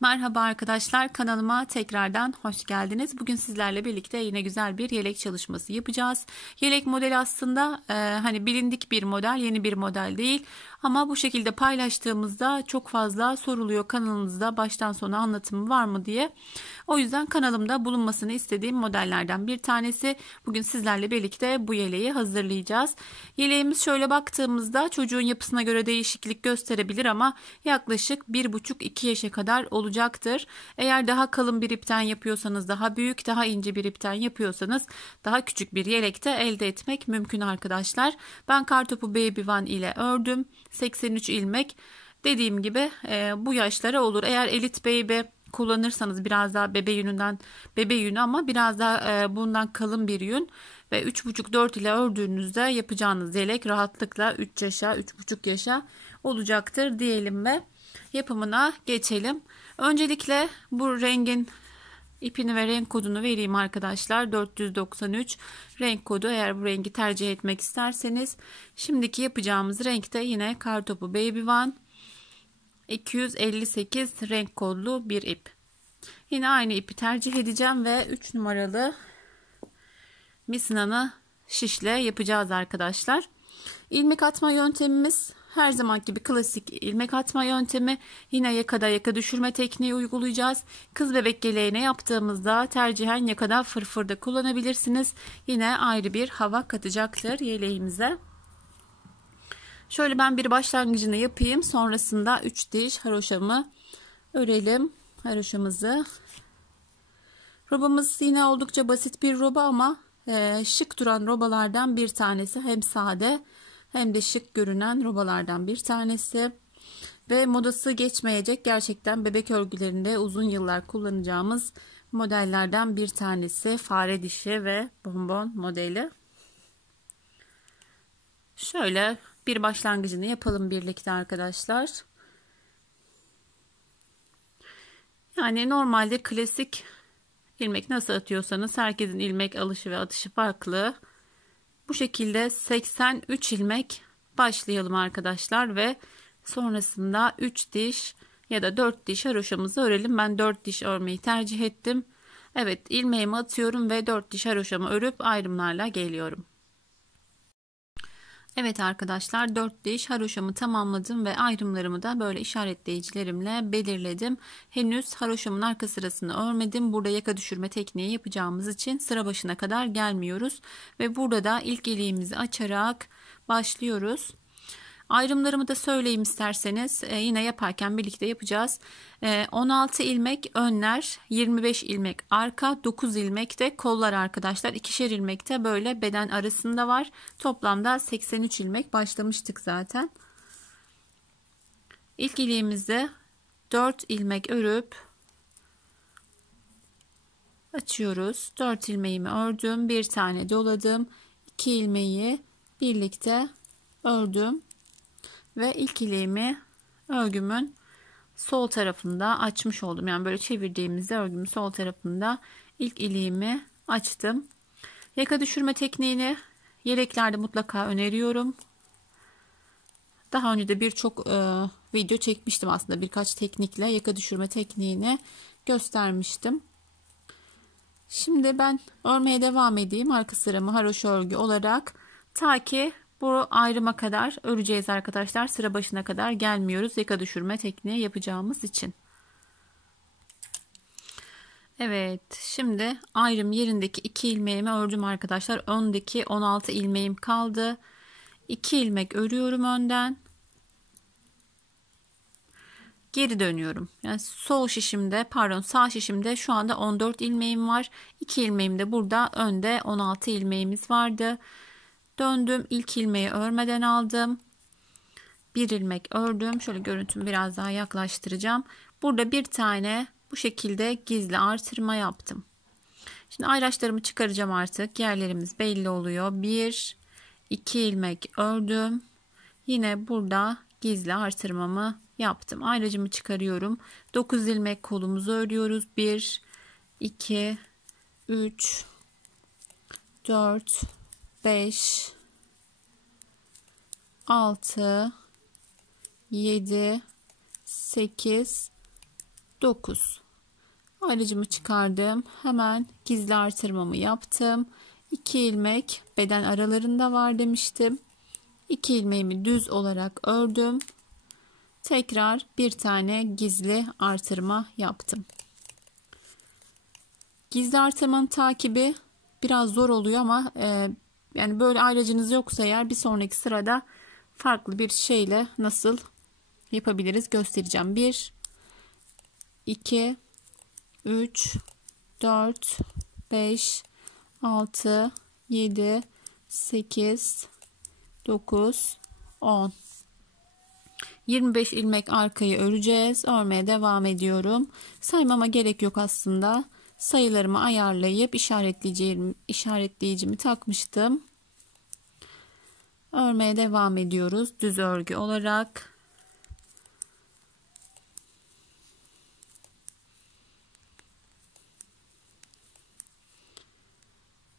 Merhaba arkadaşlar, kanalıma tekrardan hoş geldiniz. Bugün sizlerle birlikte yine güzel bir yelek çalışması yapacağız. Yelek modeli aslında hani bilindik bir model, yeni bir model değil. Ama bu şekilde paylaştığımızda çok fazla soruluyor kanalımızda baştan sona anlatımı var mı diye. O yüzden kanalımda bulunmasını istediğim modellerden bir tanesi. Bugün sizlerle birlikte bu yeleği hazırlayacağız. Yeleğimiz şöyle baktığımızda çocuğun yapısına göre değişiklik gösterebilir ama yaklaşık 1,5-2 yaşa kadar olacaktır. Eğer daha kalın bir ipten yapıyorsanız, daha büyük, daha ince bir ipten yapıyorsanız daha küçük bir yelekte elde etmek mümkün arkadaşlar. Ben kartopu Baby One ile ördüm. 83 ilmek. Dediğim gibi bu yaşlara olur. Eğer Elite Baby kullanırsanız biraz daha bebe yünü ama biraz daha bundan kalın bir yün ve 3,5-4 ile ördüğünüzde yapacağınız yelek rahatlıkla 3 yaşa 3,5 yaşa olacaktır diyelim ve yapımına geçelim. Öncelikle bu rengin ipini ve renk kodunu vereyim arkadaşlar. 493 renk kodu, eğer bu rengi tercih etmek isterseniz. Şimdiki yapacağımız renkte yine kartopu Baby One 258 renk kodlu bir ip. Yine aynı ipi tercih edeceğim ve 3 numaralı misinanı şişle yapacağız arkadaşlar. İlmek atma yöntemimiz her zaman gibi klasik ilmek atma yöntemi. Yine yakada yaka düşürme tekniği uygulayacağız. Kız bebek yeleğine yaptığımızda tercihen yakada fırfırda kullanabilirsiniz. Yine ayrı bir hava katacaktır yeleğimize. Şöyle ben bir başlangıcını yapayım. Sonrasında 3 diş haroşamı örelim. Haroşamızı. Robamız yine oldukça basit bir roba ama şık duran robalardan bir tanesi. Hem sade hem de şık görünen robalardan bir tanesi. Ve modası geçmeyecek, gerçekten bebek örgülerinde uzun yıllar kullanacağımız modellerden bir tanesi. Fare dişi ve bonbon modeli. Şöyle bir başlangıcını yapalım birlikte arkadaşlar. Yani normalde klasik ilmek nasıl atıyorsanız herkesin ilmek alışı ve atışı farklı. Bu şekilde 83 ilmek başlayalım arkadaşlar ve sonrasında 3 diş ya da 4 diş haroşamızı örelim. Ben 4 diş örmeyi tercih ettim. Evet, ilmeğimi atıyorum ve 4 diş haroşamı örüp ayrımlarla geliyorum. Evet arkadaşlar, 4 diş haroşamı tamamladım ve ayrımlarımı da böyle işaretleyicilerimle belirledim. Henüz haroşamın arka sırasını örmedim. Burada yaka düşürme tekniği yapacağımız için sıra başına kadar gelmiyoruz. Ve burada da ilk iliğimizi açarak başlıyoruz. Ayrımlarımı da söyleyeyim isterseniz, yine yaparken birlikte yapacağız. 16 ilmek önler, 25 ilmek arka, 9 ilmek de kollar arkadaşlar. 2'şer ilmek de böyle beden arasında var. Toplamda 83 ilmek başlamıştık zaten. İlk iliğimizde 4 ilmek örüp açıyoruz. 4 ilmeğimi ördüm, bir tane doladım, 2 ilmeği birlikte ördüm. Ve ilk iliğimi örgümün sol tarafında açmış oldum. Yani böyle çevirdiğimizde örgümün sol tarafında ilk iliğimi açtım. Yaka düşürme tekniğini yeleklerde mutlaka öneriyorum. Daha önce de birçok video çekmiştim aslında. Birkaç teknikle yaka düşürme tekniğini göstermiştim. Şimdi ben örmeye devam edeyim. Arka sıramı haroşa örgü olarak ta ki bu ayrıma kadar öreceğiz arkadaşlar. Sıra başına kadar gelmiyoruz. Yaka düşürme tekniği yapacağımız için. Evet, şimdi ayrım yerindeki 2 ilmeğimi ördüm arkadaşlar. Öndeki 16 ilmeğim kaldı. 2 ilmek örüyorum önden. Geri dönüyorum. Yani sağ şişimde şu anda 14 ilmeğim var. 2 ilmeğim de burada, önde 16 ilmeğimiz vardı. Döndüm, ilk ilmeği örmeden aldım. Bir ilmek ördüm. Şöyle görüntümü biraz daha yaklaştıracağım. Burada bir tane bu şekilde gizli artırma yaptım. Şimdi ayraçlarımı çıkaracağım artık. Yerlerimiz belli oluyor. 1 2 ilmek ördüm. Yine burada gizli artırmamı yaptım. Ayracımı çıkarıyorum. 9 ilmek kolumuzu örüyoruz. 1 2, 3, 4, 5, 6, 7, 8, 9. Ayrıcımı çıkardım. Hemen gizli artırmamı yaptım. 2 ilmek beden aralarında var demiştim. 2 ilmeğimi düz olarak ördüm. Tekrar bir tane gizli artırma yaptım. Gizli artırmanın takibi biraz zor oluyor ama yani böyle ayracınız yoksa eğer bir sonraki sırada farklı bir şeyle nasıl yapabiliriz göstereceğim. 1, 2, 3, 4, 5, 6, 7, 8, 9, 10. 25 ilmek arkayı öreceğiz. Örmeye devam ediyorum. Saymama gerek yok aslında. Sayılarımı ayarlayıp işaretleyicimi takmıştım. Örmeye devam ediyoruz. Düz örgü olarak.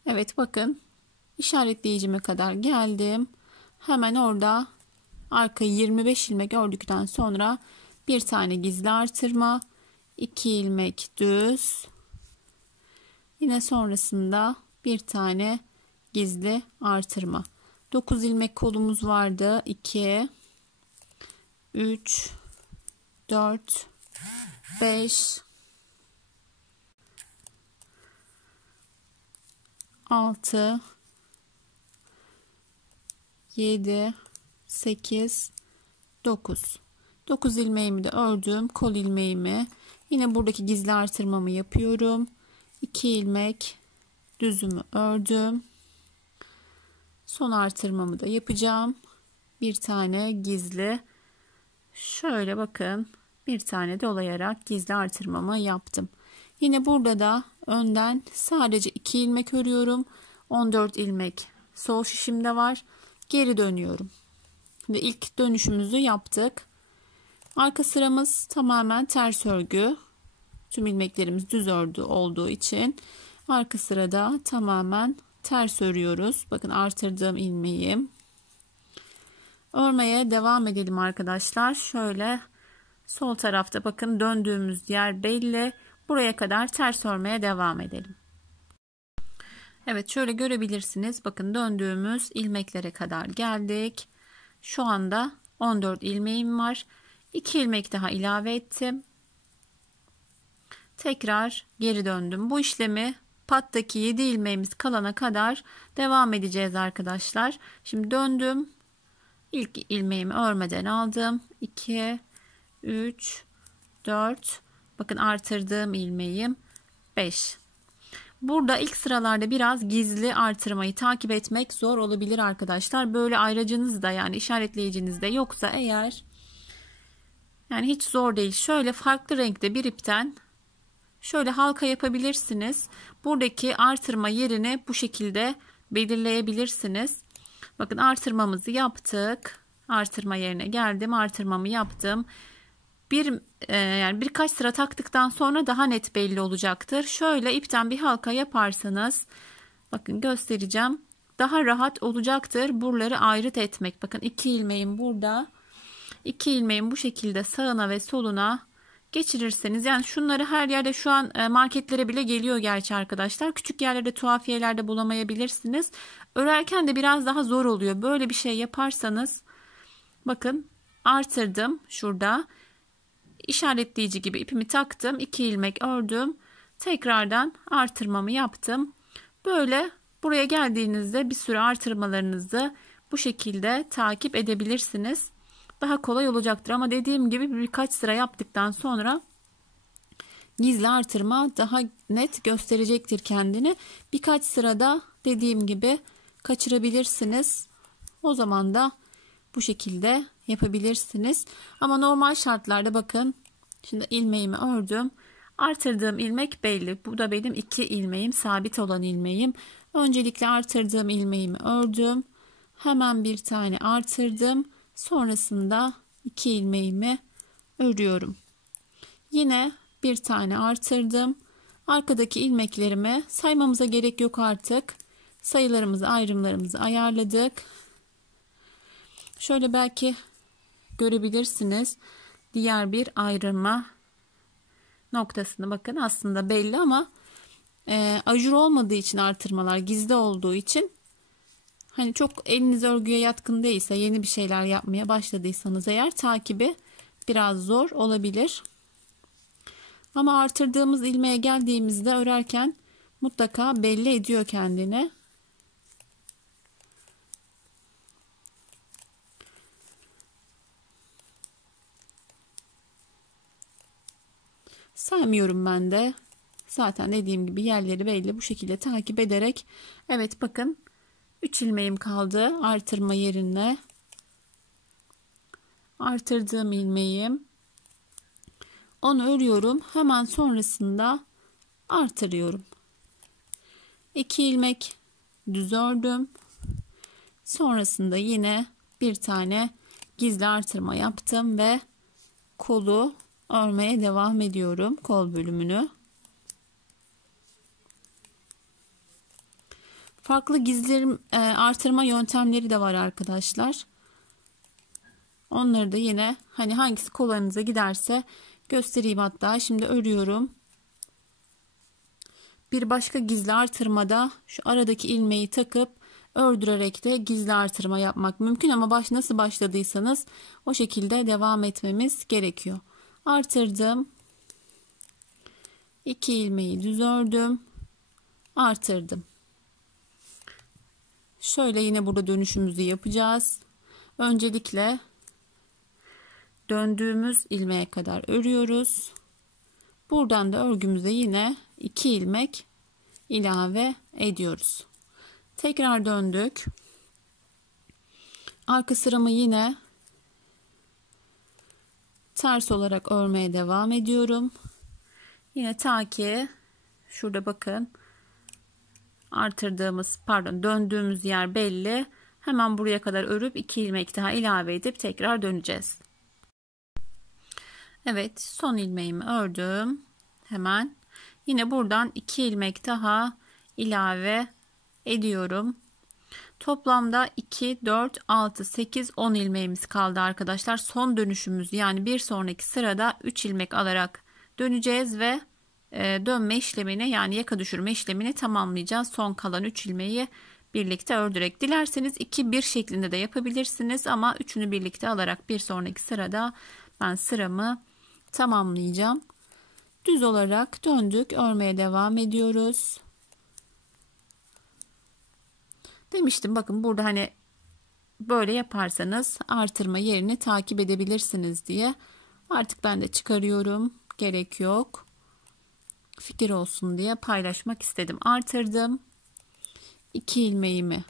Evet, bakın işaretleyicime kadar geldim. Hemen orada arkayı 25 ilmek ördükten sonra bir tane gizli artırma, 2 ilmek düz, yine sonrasında bir tane gizli artırma. 9 ilmek kolumuz vardı. 2, 3, 4, 5, 6, 7, 8, 9. 9 ilmeğimi de ördüm. Kol ilmeğimi. Yine buradaki gizli artırmamı yapıyorum. 2 ilmek düzümü ördüm. Son artırmamı da yapacağım. Bir tane gizli. Şöyle bakın. Bir tane dolayarak gizli artırmamı yaptım. Yine burada da önden sadece 2 ilmek örüyorum. 14 ilmek sol şişimde var. Geri dönüyorum. Ve ilk dönüşümüzü yaptık. Arka sıramız tamamen ters örgü. Tüm ilmeklerimiz düz ördü olduğu için arka sırada tamamen ters örüyoruz. Bakın artırdığım ilmeğim. Örmeye devam edelim arkadaşlar. Şöyle sol tarafta bakın döndüğümüz yer belli. Buraya kadar ters örmeye devam edelim. Evet, şöyle görebilirsiniz. Bakın döndüğümüz ilmeklere kadar geldik. Şu anda 14 ilmeğim var. 2 ilmek daha ilave ettim. Tekrar geri döndüm. Bu işlemi pattaki 7 ilmeğimiz kalana kadar devam edeceğiz arkadaşlar. Şimdi döndüm. İlk ilmeğimi örmeden aldım. 2, 3, 4. Bakın artırdığım ilmeğim 5. Burada ilk sıralarda biraz gizli artırmayı takip etmek zor olabilir arkadaşlar. Böyle ayracınız da yani işaretleyiciniz de yoksa eğer, yani hiç zor değil. Şöyle farklı renkte bir ipten şöyle halka yapabilirsiniz. Buradaki artırma yerini bu şekilde belirleyebilirsiniz. Bakın artırmamızı yaptık. Artırma yerine geldim. Artırmamı yaptım. Yani birkaç sıra taktıktan sonra daha net belli olacaktır. Şöyle ipten bir halka yaparsanız, bakın göstereceğim, daha rahat olacaktır buraları ayrıt etmek. Bakın 2 ilmeğim burada. 2 ilmeğim bu şekilde sağına ve soluna geçirirseniz, yani şunları her yerde şu an marketlere bile geliyor gerçi arkadaşlar. Küçük yerlerde, tuhafiyelerde bulamayabilirsiniz. Örerken de biraz daha zor oluyor. Böyle bir şey yaparsanız, bakın artırdım şurada. İşaretleyici gibi ipimi taktım. 2 ilmek ördüm. Tekrardan artırmamı yaptım. Böyle buraya geldiğinizde bir sürü artırmalarınızı bu şekilde takip edebilirsiniz. Daha kolay olacaktır ama dediğim gibi birkaç sıra yaptıktan sonra gizli artırma daha net gösterecektir kendini. Birkaç sırada dediğim gibi kaçırabilirsiniz. O zaman da bu şekilde yapabilirsiniz. Ama normal şartlarda bakın, şimdi ilmeğimi ördüm. Artırdığım ilmek belli. Bu da benim 2 ilmeğim, sabit olan ilmeğim. Öncelikle artırdığım ilmeğimi ördüm. Hemen bir tane artırdım. Sonrasında 2 ilmeğimi örüyorum. Yine bir tane artırdım. Arkadaki ilmeklerimi saymamıza gerek yok artık. Sayılarımızı, ayrımlarımızı ayarladık. Şöyle belki görebilirsiniz. Diğer bir ayrılma noktasını bakın aslında belli ama ajur olmadığı için, artırmalar gizli olduğu için, hani çok eliniz örgüye yatkın değilse, yeni bir şeyler yapmaya başladıysanız eğer takibi biraz zor olabilir. Ama artırdığımız ilmeğe geldiğimizde örerken mutlaka belli ediyor kendini. Saymıyorum ben de. Zaten dediğim gibi yerleri belli, bu şekilde takip ederek. Evet bakın 3 ilmeğim kaldı artırma yerine. Artırdığım ilmeğim, onu örüyorum, hemen sonrasında artırıyorum. 2 ilmek düz ördüm, sonrasında yine bir tane gizli artırma yaptım ve kolu örmeye devam ediyorum, kol bölümünü. Farklı gizli artırma yöntemleri de var arkadaşlar. Onları da yine hani hangisi kolayınıza giderse göstereyim. Hatta şimdi örüyorum. Bir başka gizli artırmada şu aradaki ilmeği takıp ördürerek de gizli artırma yapmak mümkün ama nasıl başladıysanız o şekilde devam etmemiz gerekiyor. Artırdım. 2 ilmeği düz ördüm. Artırdım. Şöyle yine burada dönüşümüzü yapacağız. Öncelikle döndüğümüz ilmeğe kadar örüyoruz. Buradan da örgümüze yine 2 ilmek ilave ediyoruz. Tekrar döndük. Arka sıramı yine ters olarak örmeye devam ediyorum. Yine ta ki şurada bakın döndüğümüz yer belli. Hemen buraya kadar örüp 2 ilmek daha ilave edip tekrar döneceğiz. Evet, son ilmeğimi ördüm. Hemen yine buradan 2 ilmek daha ilave ediyorum. Toplamda 2, 4, 6, 8, 10 ilmeğimiz kaldı arkadaşlar. Son dönüşümüz, yani bir sonraki sırada 3 ilmek alarak döneceğiz ve dönme işlemini, yani yaka düşürme işlemini tamamlayacağız. Son kalan 3 ilmeği birlikte ördürerek. Dilerseniz 2-1 şeklinde de yapabilirsiniz ama üçünü birlikte alarak bir sonraki sırada ben sıramı tamamlayacağım. Düz olarak döndük, örmeye devam ediyoruz. Demiştim bakın burada hani böyle yaparsanız artırma yerini takip edebilirsiniz diye. Artık ben de çıkarıyorum, gerek yok. Fikir olsun diye paylaşmak istedim. Artırdım. 2 ilmeğimi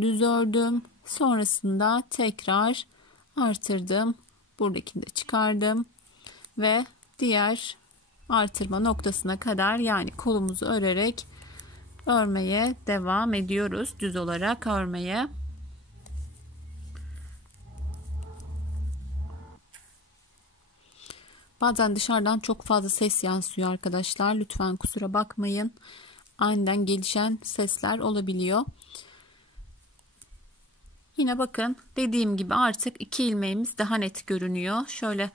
düz ördüm. Sonrasında tekrar artırdım. Buradakini de çıkardım ve diğer artırma noktasına kadar, yani kolumuzu örerek örmeye devam ediyoruz. Düz olarak örmeye. Bazen dışarıdan çok fazla ses yansıyor arkadaşlar. Lütfen kusura bakmayın. Aniden gelişen sesler olabiliyor. Yine bakın dediğim gibi artık 2 ilmeğimiz daha net görünüyor. Şöyle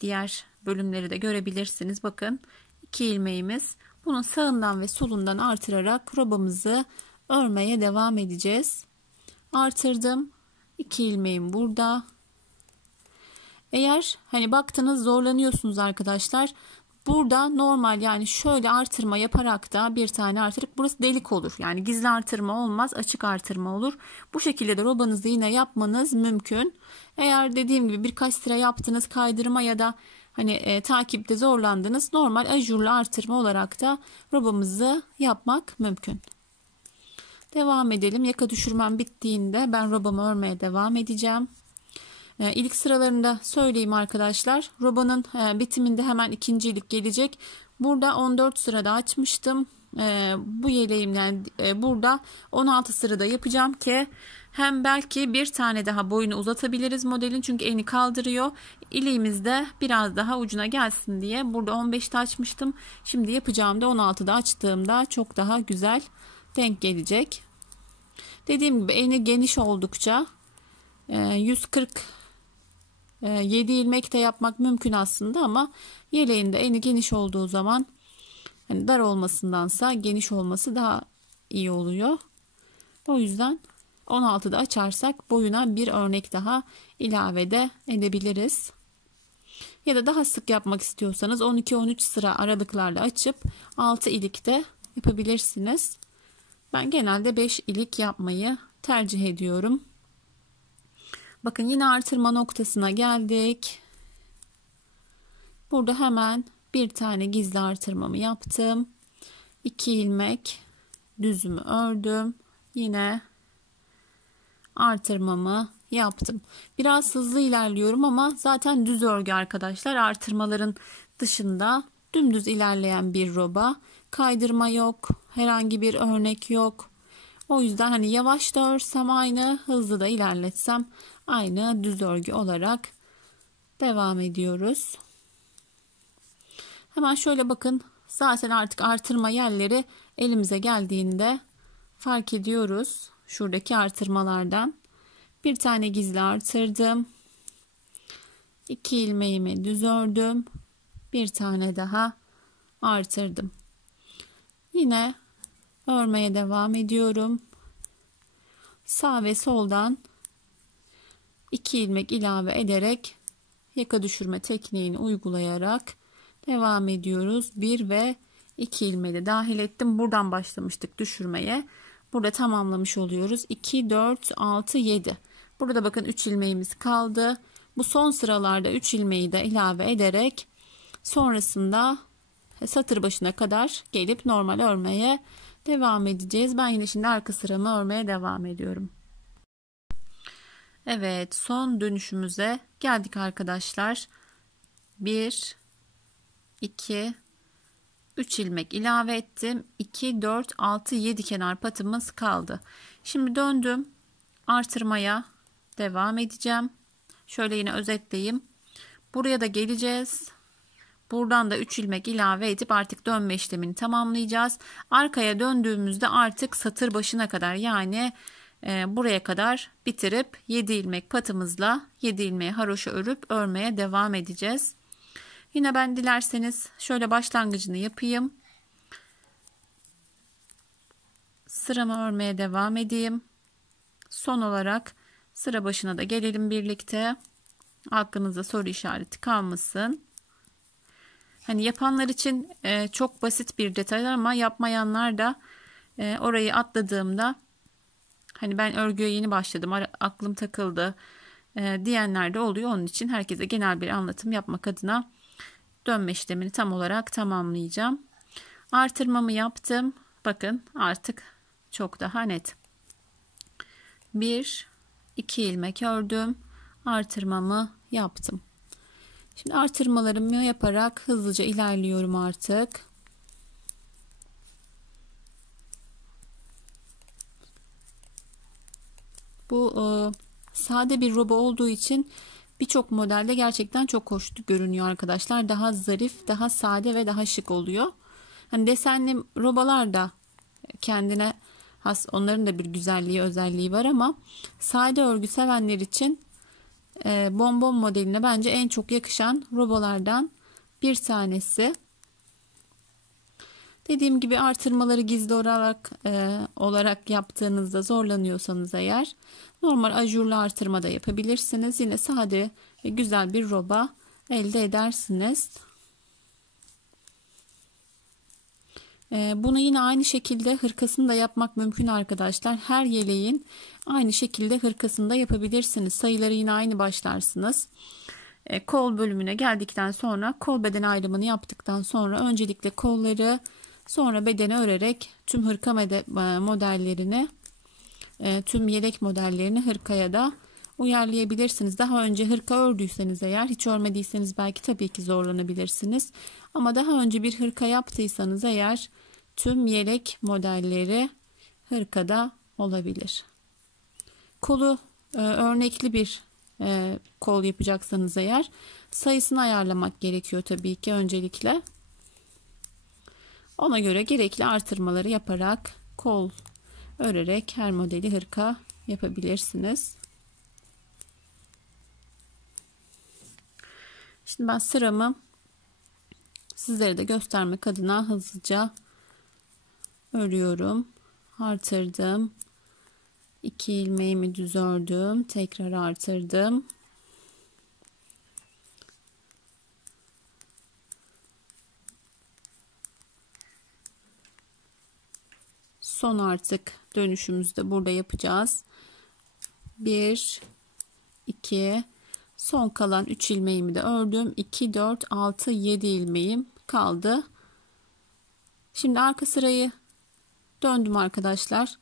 diğer bölümleri de görebilirsiniz. Bakın 2 ilmeğimiz. Bunun sağından ve solundan artırarak robamızı örmeye devam edeceğiz. Artırdım. 2 ilmeğim burada. Eğer hani baktınız zorlanıyorsunuz arkadaşlar, burada normal, yani şöyle artırma yaparak da bir tane artırıp, burası delik olur. Yani gizli artırma olmaz, açık artırma olur. Bu şekilde de robanızı yine yapmanız mümkün. Eğer dediğim gibi birkaç sıra yaptınız, kaydırma ya da hani takipte zorlandınız, normal ajurlu artırma olarak da robamızı yapmak mümkün. Devam edelim. Yaka düşürmem bittiğinde ben robamı örmeye devam edeceğim. İlk sıralarında söyleyeyim arkadaşlar. Robanın bitiminde hemen ikinci ilik gelecek. Burada 14 sırada açmıştım. bu yeleğimden burada 16 sırada yapacağım ki hem belki bir tane daha boyunu uzatabiliriz modelin, çünkü eni kaldırıyor. İliğimiz de biraz daha ucuna gelsin diye burada 15'te açmıştım. Şimdi yapacağımda 16'da açtığımda çok daha güzel denk gelecek. Dediğim gibi eni geniş oldukça 147 ilmek de yapmak mümkün aslında, ama yeleğinde eni geniş olduğu zaman hani dar olmasındansa geniş olması daha iyi oluyor. O yüzden 16'da açarsak boyuna bir örnek daha ilave de edebiliriz. Ya da daha sık yapmak istiyorsanız 12-13 sıra aralıklarla açıp 6 ilik de yapabilirsiniz. Ben genelde 5 ilik yapmayı tercih ediyorum. Bakın yine artırma noktasına geldik. Burada hemen bir tane gizli artırmamı yaptım. 2 ilmek düzümü ördüm. Yine artırmamı yaptım. Biraz hızlı ilerliyorum ama zaten düz örgü arkadaşlar. Artırmaların dışında dümdüz ilerleyen bir roba. Kaydırma yok. Herhangi bir örnek yok. O yüzden hani yavaş da örsem aynı, hızlı da ilerletsem aynı düz örgü olarak devam ediyoruz. Hemen şöyle bakın. Zaten artık artırma yerleri elimize geldiğinde fark ediyoruz. Şuradaki artırmalardan bir tane gizli artırdım. 2 ilmeğimi düz ördüm. Bir tane daha artırdım. Yine örmeye devam ediyorum. Sağ ve soldan 2 ilmek ilave ederek yaka düşürme tekniğini uygulayarak devam ediyoruz. 1 ve 2 ilmeği de dahil ettim. Buradan başlamıştık düşürmeye. Burada tamamlamış oluyoruz. 2, 4, 6, 7. Burada bakın 3 ilmeğimiz kaldı. Bu son sıralarda 3 ilmeği de ilave ederek sonrasında satır başına kadar gelip normal örmeye devam edeceğiz. Ben yine şimdi arka sıramı örmeye devam ediyorum. Evet, son dönüşümüze geldik arkadaşlar. 1, 2, 3 ilmek ilave ettim. 2, 4, 6, 7 kenar patımız kaldı. Şimdi döndüm. Artırmaya devam edeceğim. Şöyle yine özetleyeyim. Buraya da geleceğiz. Buradan da 3 ilmek ilave edip artık dönme işlemini tamamlayacağız. Arkaya döndüğümüzde artık satır başına kadar, yani buraya kadar bitirip 7 ilmek patımızla 7 ilmeği haroşa örüp örmeye devam edeceğiz. Yine ben dilerseniz şöyle başlangıcını yapayım. Sıramı örmeye devam edeyim. Son olarak sıra başına da gelelim birlikte. Aklınızda soru işareti kalmasın. Hani yapanlar için çok basit bir detay, ama yapmayanlar da orayı atladığımda hani ben örgüye yeni başladım, aklım takıldı diyenler de oluyor. Onun için herkese genel bir anlatım yapmak adına dönme işlemini tam olarak tamamlayacağım. Artırmamı yaptım. Bakın artık çok daha net. 1, 2 ilmek ördüm. Artırmamı yaptım. Şimdi artırmalarımı yaparak hızlıca ilerliyorum artık. Bu sade bir roba olduğu için birçok modelde gerçekten çok hoş görünüyor arkadaşlar. Daha zarif, daha sade ve daha şık oluyor. Hani desenli robalar da kendine has, onların da bir güzelliği, özelliği var, ama sade örgü sevenler için bonbon modeline bence en çok yakışan robalardan bir tanesi. Dediğim gibi artırmaları gizli olarak yaptığınızda zorlanıyorsanız eğer normal ajurlu artırma da yapabilirsiniz. Yine sade ve güzel bir roba elde edersiniz. Bunu yine aynı şekilde hırkasını da yapmak mümkün arkadaşlar. Her yeleğin aynı şekilde hırkasını da yapabilirsiniz. Sayıları yine aynı başlarsınız. Kol bölümüne geldikten sonra kol beden ayrımını yaptıktan sonra öncelikle kolları, sonra bedeni örerek tüm hırka modellerini, tüm yelek modellerini hırkaya da uyarlayabilirsiniz. Daha önce hırka ördüyseniz eğer, hiç örmediyseniz belki tabii ki zorlanabilirsiniz. Ama daha önce bir hırka yaptıysanız eğer tüm yelek modelleri hırkada olabilir. Kolu örnekli bir kol yapacaksanız eğer sayısını ayarlamak gerekiyor tabii ki öncelikle. Ona göre gerekli artırmaları yaparak kol örerek her modeli hırka yapabilirsiniz. Şimdi ben sıramı sizlere de göstermek adına hızlıca örüyorum. Artırdım. 2 ilmeğimi düz ördüm. Tekrar artırdım. Son artık dönüşümüzü de burada yapacağız. 1 2 son kalan 3 ilmeğimi de ördüm. 2 4 6 7 ilmeğim kaldı. Şimdi arka sırayı döndüm arkadaşlar.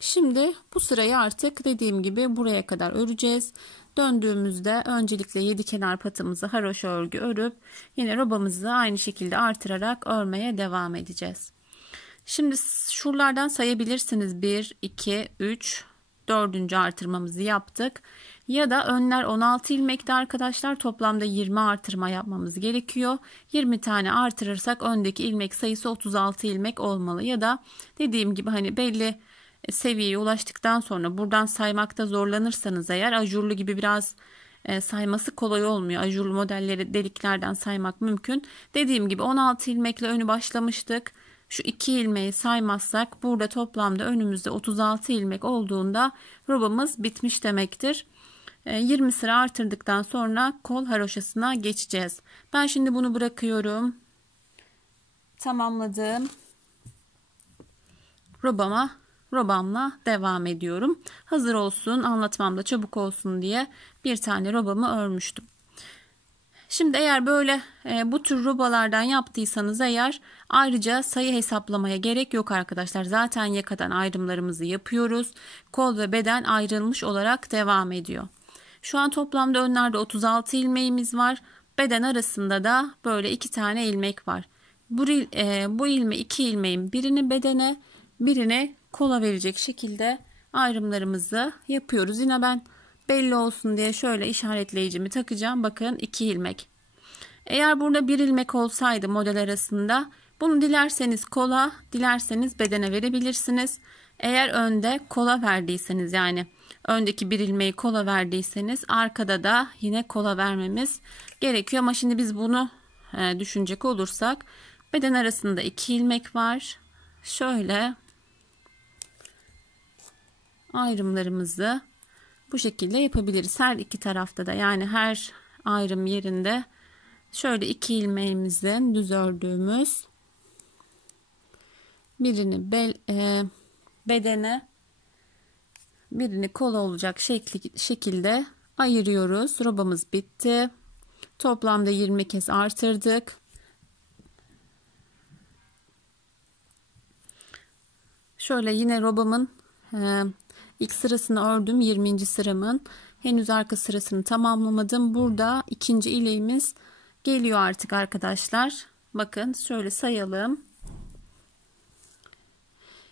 Şimdi bu sırayı artık dediğim gibi buraya kadar öreceğiz. Döndüğümüzde öncelikle 7 kenar patımızı haroşa örgü örüp yine robamızı aynı şekilde artırarak örmeye devam edeceğiz. Şimdi şuralardan sayabilirsiniz. 1 2 3 4. artırmamızı yaptık. Ya da önler 16 ilmekte arkadaşlar, toplamda 20 artırma yapmamız gerekiyor. 20 tane artırırsak öndeki ilmek sayısı 36 ilmek olmalı. Ya da dediğim gibi hani belli seviyeye ulaştıktan sonra buradan saymakta zorlanırsanız eğer ajurlu gibi biraz sayması kolay olmuyor. Ajurlu modelleri deliklerden saymak mümkün. Dediğim gibi 16 ilmekle önü başlamıştık. Şu 2 ilmeği saymazsak burada toplamda önümüzde 36 ilmek olduğunda robamız bitmiş demektir. 20 sıra artırdıktan sonra kol haroşasına geçeceğiz. Ben şimdi bunu bırakıyorum. Tamamladım. Robamla devam ediyorum. Hazır olsun, anlatmamda çabuk olsun diye bir tane robamı örmüştüm. Şimdi eğer böyle bu tür robalardan yaptıysanız eğer ayrıca sayı hesaplamaya gerek yok arkadaşlar. Zaten yakadan ayrımlarımızı yapıyoruz. Kol ve beden ayrılmış olarak devam ediyor. Şu an toplamda önlerde 36 ilmeğimiz var. Beden arasında da böyle 2 tane ilmek var. Bu iki ilmeğin birini bedene, birini kola verecek şekilde ayrımlarımızı yapıyoruz. Yine ben belli olsun diye şöyle işaretleyicimi takacağım. Bakın 2 ilmek. Eğer burada 1 ilmek olsaydı model arasında bunu dilerseniz kola, dilerseniz bedene verebilirsiniz. Eğer önde kola verdiyseniz, yani öndeki 1 ilmeği kola verdiyseniz arkada da yine kola vermemiz gerekiyor. Ama şimdi biz bunu düşünecek olursak beden arasında 2 ilmek var. Şöyle ayrımlarımızı bu şekilde yapabiliriz. Her iki tarafta da, yani her ayrım yerinde şöyle 2 ilmeğimizin düz ördüğümüz birini bedene, birini kola olacak şekilde ayırıyoruz. Robamız bitti. Toplamda 20 kez artırdık. Şöyle yine robamın ilk sırasını ördüm. 20. sıramın henüz arka sırasını tamamlamadım. Burada ikinci ileğimiz geliyor artık arkadaşlar. Bakın şöyle sayalım.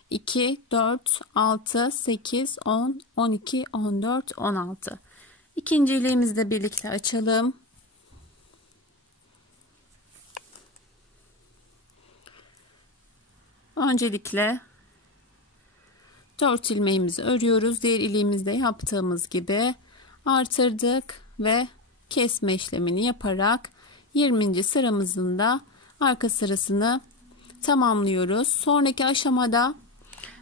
2 4 6 8 10 12 14 16. İkinci ileğimizi de birlikte açalım. Öncelikle 4 ilmeğimizi örüyoruz. Diğer iliğimizde yaptığımız gibi artırdık ve kesme işlemini yaparak 20. sıramızın da arka sırasını tamamlıyoruz. Sonraki aşamada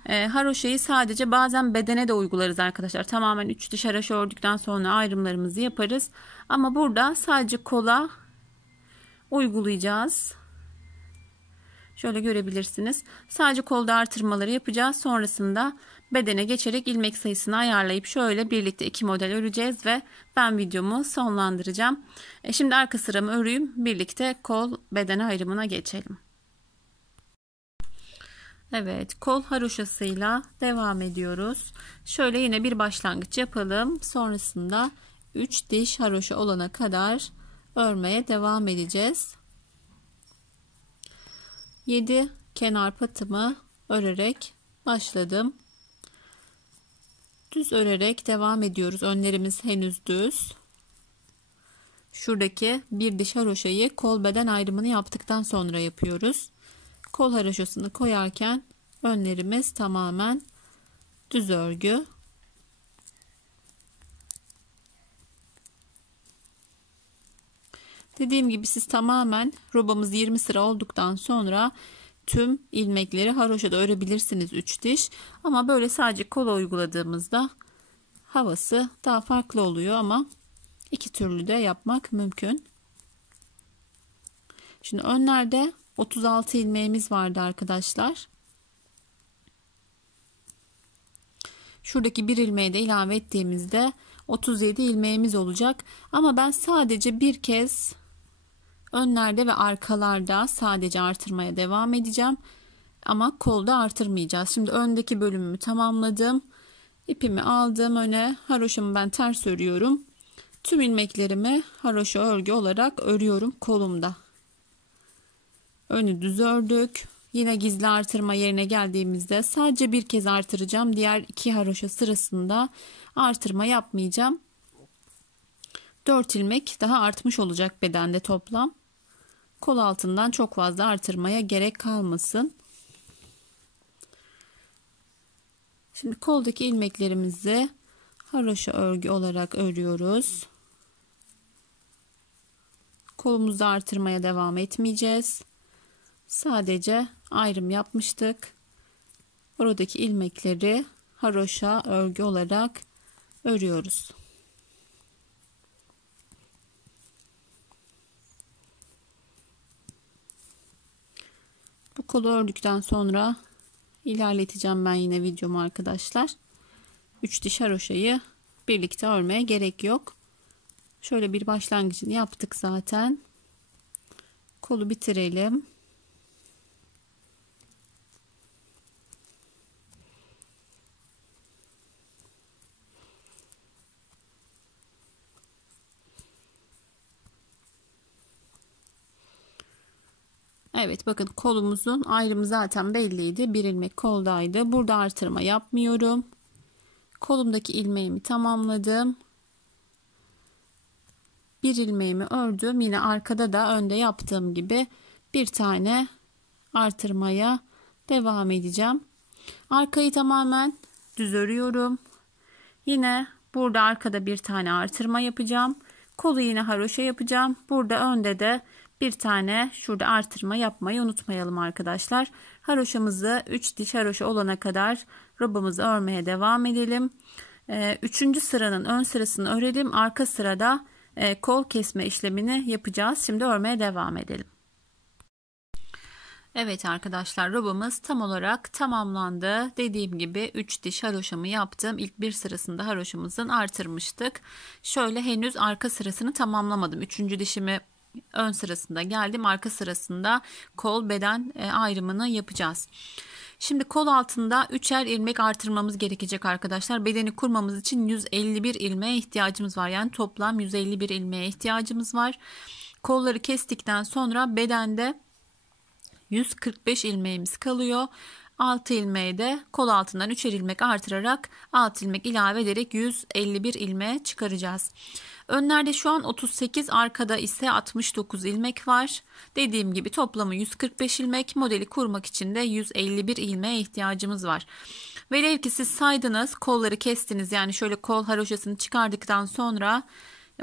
haroşayı sadece bazen bedene de uygularız arkadaşlar. Tamamen 3 diş haroşa ördükten sonra ayrımlarımızı yaparız. Ama burada sadece kola uygulayacağız. Şöyle görebilirsiniz. Sadece kolda artırmaları yapacağız. Sonrasında bedene geçerek ilmek sayısını ayarlayıp şöyle birlikte 2 model öreceğiz ve ben videomu sonlandıracağım. Şimdi arka sıramı öreyim. Birlikte kol bedene ayrımına geçelim. Evet, kol haroşasıyla devam ediyoruz. Şöyle yine bir başlangıç yapalım. Sonrasında 3 diş haroşa olana kadar örmeye devam edeceğiz. 7 kenar patımı örerek başladım. Düz örerek devam ediyoruz. Önlerimiz henüz düz. Şuradaki bir diş haroşayı kol beden ayrımını yaptıktan sonra yapıyoruz. Kol haroşasını koyarken önlerimiz tamamen düz örgü. Dediğim gibi siz tamamen robamız 20 sıra olduktan sonra tüm ilmekleri haroşada örebilirsiniz 3 diş. Ama böyle sadece kola uyguladığımızda havası daha farklı oluyor ama iki türlü de yapmak mümkün. Şimdi önlerde 36 ilmeğimiz vardı arkadaşlar. Şuradaki bir ilmeği de ilave ettiğimizde 37 ilmeğimiz olacak. Ama ben sadece bir kez önlerde ve arkalarda sadece artırmaya devam edeceğim. Ama kolda artırmayacağız. Şimdi öndeki bölümümü tamamladım. İpimi aldım öne. Haroşamı ben ters örüyorum. Tüm ilmeklerimi haroşa örgü olarak örüyorum kolumda. Önü düz ördük. Yine gizli artırma yerine geldiğimizde sadece bir kez artıracağım. Diğer iki haroşa sırasında artırma yapmayacağım. 4 ilmek daha artmış olacak bedende toplam. Kol altından çok fazla artırmaya gerek kalmasın. Şimdi koldaki ilmeklerimizi haroşa örgü olarak örüyoruz. Kolumuzda artırmaya devam etmeyeceğiz. Sadece ayrım yapmıştık. Oradaki ilmekleri haroşa örgü olarak örüyoruz. Bu kolu ördükten sonra ilerleteceğim ben yine videomu arkadaşlar. 3 diş haroşayı birlikte örmeye gerek yok. Şöyle bir başlangıcını yaptık zaten. Kolu bitirelim. Evet bakın kolumuzun ayrımı zaten belliydi. Bir ilmek koldaydı. Burada artırma yapmıyorum. Kolumdaki ilmeğimi tamamladım. Bir ilmeğimi ördüm. Yine arkada da önde yaptığım gibi bir tane artırmaya devam edeceğim. Arkayı tamamen düz örüyorum. Yine burada arkada bir tane artırma yapacağım. Kolu yine haroşa yapacağım. Burada önde de bir tane şurada artırma yapmayı unutmayalım arkadaşlar. Haroşamızı 3 diş haroşa olana kadar robamızı örmeye devam edelim. 3. sıranın ön sırasını örelim. Arka sırada kol kesme işlemini yapacağız. Şimdi örmeye devam edelim. Evet arkadaşlar robamız tam olarak tamamlandı. Dediğim gibi 3 diş haroşamı yaptım. İlk bir sırasında haroşamızın artırmıştık. Şöyle henüz arka sırasını tamamlamadım. 3. dişimi ön sırasında geldim. Arka sırasında kol beden ayrımını yapacağız. Şimdi kol altında 3'er ilmek artırmamız gerekecek arkadaşlar. Bedeni kurmamız için 151 ilmeğe ihtiyacımız var. Yani toplam 151 ilmeğe ihtiyacımız var. Kolları kestikten sonra bedende 145 ilmeğimiz kalıyor. 6 ilmeği de kol altından 3'er ilmek artırarak 6 ilmek ilave ederek 151 ilmeğe çıkaracağız. Önlerde şu an 38, arkada ise 69 ilmek var. Dediğim gibi toplamı 145 ilmek. Modeli kurmak için de 151 ilmeğe ihtiyacımız var. Velev ki siz saydınız, kolları kestiniz. Yani şöyle kol haroşasını çıkardıktan sonra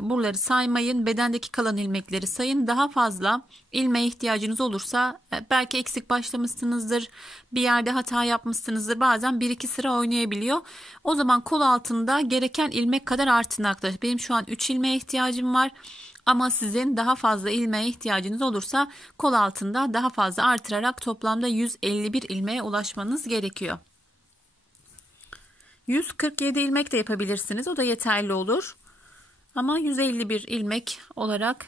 buraları saymayın. Bedendeki kalan ilmekleri sayın. Daha fazla ilmeğe ihtiyacınız olursa belki eksik başlamışsınızdır. Bir yerde hata yapmışsınızdır. Bazen 1-2 sıra oynayabiliyor. O zaman kol altında gereken ilmek kadar artın arkadaşlar. Benim şu an 3 ilmeğe ihtiyacım var. Ama sizin daha fazla ilmeğe ihtiyacınız olursa kol altında daha fazla artırarak toplamda 151 ilmeğe ulaşmanız gerekiyor. 147 ilmek de yapabilirsiniz. O da yeterli olur. Ama 151 ilmek olarak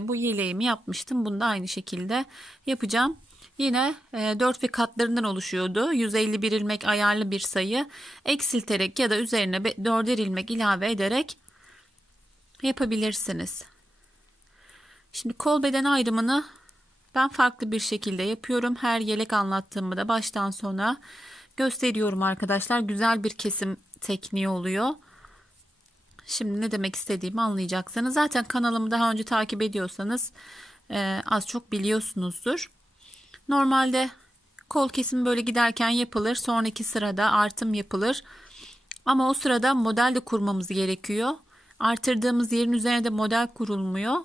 bu yeleğimi yapmıştım. Bunu da aynı şekilde yapacağım. Yine 4 ve katlarından oluşuyordu. 151 ilmek ayarlı bir sayı. Eksilterek ya da üzerine 4'er ilmek ilave ederek yapabilirsiniz. Şimdi kol beden ayrımını Ben farklı bir şekilde yapıyorum. Her yelek anlattığımı da baştan sona gösteriyorum arkadaşlar. Güzel bir kesim tekniği oluyor. Şimdi ne demek istediğimi anlayacaksınız. Zaten kanalımı daha önce takip ediyorsanız az çok biliyorsunuzdur. Normalde kol kesimi böyle giderken yapılır. Sonraki sırada artım yapılır. Ama o sırada model de kurmamız gerekiyor. Artırdığımız yerin üzerine de model kurulmuyor.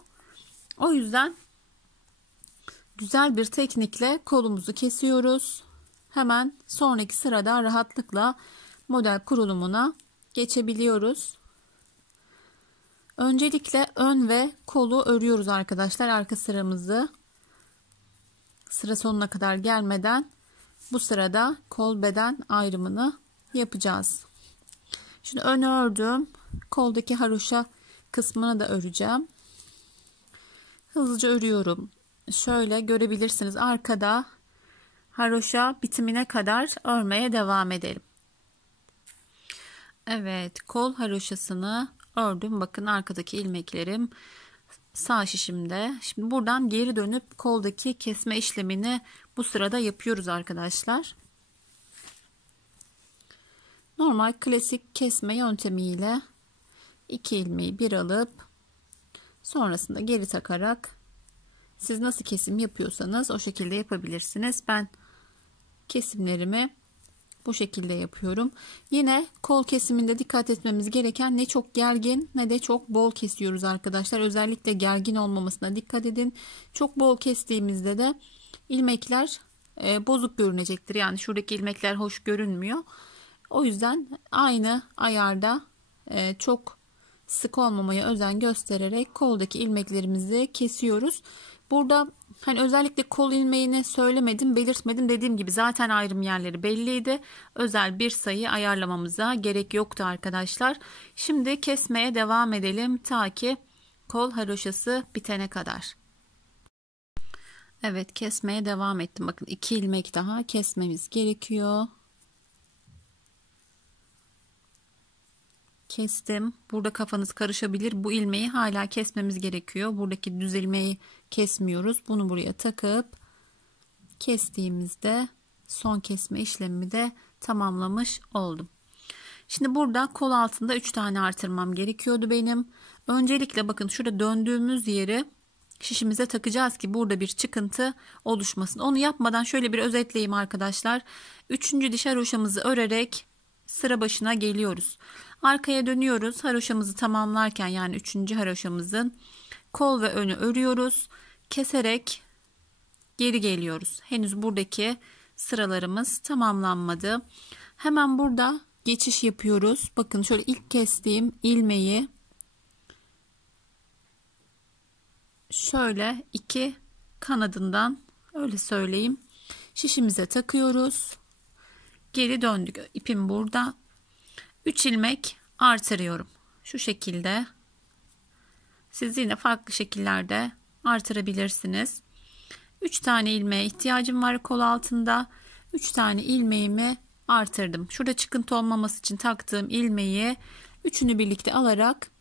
O yüzden güzel bir teknikle kolumuzu kesiyoruz. Hemen sonraki sırada rahatlıkla model kurulumuna geçebiliyoruz. Öncelikle ön ve kolu örüyoruz arkadaşlar. Arka sıramızı sıra sonuna kadar gelmeden bu sırada kol beden ayrımını yapacağız. Şimdi ön ördüm. Koldaki haroşa kısmını da öreceğim. Hızlıca örüyorum. Şöyle görebilirsiniz. Arkada haroşa bitimine kadar örmeye devam edelim. Evet, kol haroşasını ördüm. Bakın arkadaki ilmeklerim sağ şişimde. Şimdi buradan geri dönüp koldaki kesme işlemini bu sırada yapıyoruz arkadaşlar. Normal klasik kesme yöntemiyle 2 ilmeği bir alıp sonrasında geri takarak siz nasıl kesim yapıyorsanız o şekilde yapabilirsiniz. Ben kesimlerimi bu şekilde yapıyorum. Yine kol kesiminde dikkat etmemiz gereken ne çok gergin ne de çok bol kesiyoruz arkadaşlar. Özellikle gergin olmamasına dikkat edin. Çok bol kestiğimizde de ilmekler bozuk görünecektir. Yani şuradaki ilmekler hoş görünmüyor. O yüzden aynı ayarda çok sık olmamaya özen göstererek koldaki ilmeklerimizi kesiyoruz. Burada hani özellikle kol ilmeğini söylemedim, belirtmedim. Dediğim gibi zaten ayrım yerleri belliydi. Özel bir sayı ayarlamamıza gerek yoktu arkadaşlar. Şimdi kesmeye devam edelim ta ki kol haroşası bitene kadar. Evet, kesmeye devam ettim. Bakın 2 ilmek daha kesmemiz gerekiyor. Kestim. Burada kafanız karışabilir. Bu ilmeği hala kesmemiz gerekiyor. Buradaki düz ilmeği kesmiyoruz. Bunu buraya takıp kestiğimizde son kesme işlemimi de tamamlamış oldum. Şimdi burada kol altında 3 tane artırmam gerekiyordu benim. Öncelikle bakın şurada döndüğümüz yeri şişimize takacağız ki burada bir çıkıntı oluşmasın. Onu yapmadan şöyle bir özetleyeyim arkadaşlar. 3. diş haroşamızı örerek sıra başına geliyoruz. Arkaya dönüyoruz. Haroşamızı tamamlarken yani 3. haroşamızın kol ve önü örüyoruz. Keserek geri geliyoruz. Henüz buradaki sıralarımız tamamlanmadı. Hemen burada geçiş yapıyoruz. Bakın şöyle ilk kestiğim ilmeği şöyle 2 kanadından öyle söyleyeyim şişimize takıyoruz. Geri döndük. İpim burada. 3 ilmek artırıyorum. Şu şekilde. Siz yine farklı şekillerde artırabilirsiniz. 3 tane ilmeğe ihtiyacım var kol altında. 3 tane ilmeğimi artırdım. Şurada çıkıntı olmaması için taktığım ilmeği üçünü birlikte alarak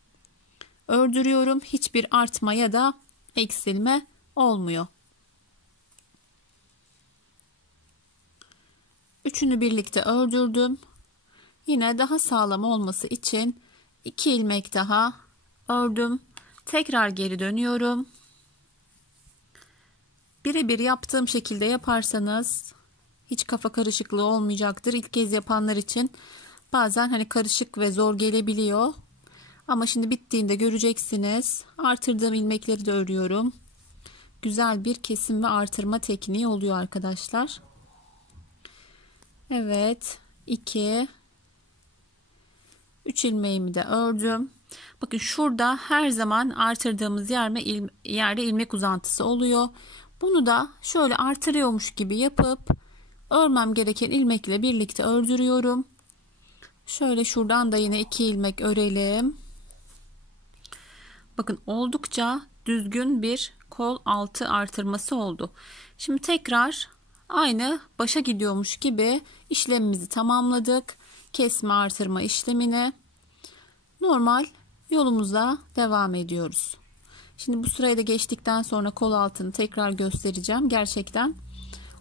ördürüyorum. Hiçbir artma ya da eksilme olmuyor. Üçünü birlikte ördürdüm. Yine daha sağlam olması için 2 ilmek daha ördüm. Tekrar geri dönüyorum. Birebir yaptığım şekilde yaparsanız hiç kafa karışıklığı olmayacaktır. İlk kez yapanlar için bazen hani karışık ve zor gelebiliyor. Ama şimdi bittiğinde göreceksiniz. Artırdığım ilmekleri de örüyorum. Güzel bir kesim ve artırma tekniği oluyor arkadaşlar. Evet, 2 3 ilmeğimi de ördüm. Bakın şurada her zaman artırdığımız yerde ilmek uzantısı oluyor. Bunu da şöyle artırıyormuş gibi yapıp örmem gereken ilmekle birlikte ördürüyorum. Şöyle şuradan da yine 2 ilmek örelim. Bakın oldukça düzgün bir kol altı artırması oldu. Şimdi tekrar aynı başa gidiyormuş gibi işlemimizi tamamladık. Kesme artırma işlemini normal yolumuza devam ediyoruz. Şimdi bu sırayı da geçtikten sonra kol altını tekrar göstereceğim. Gerçekten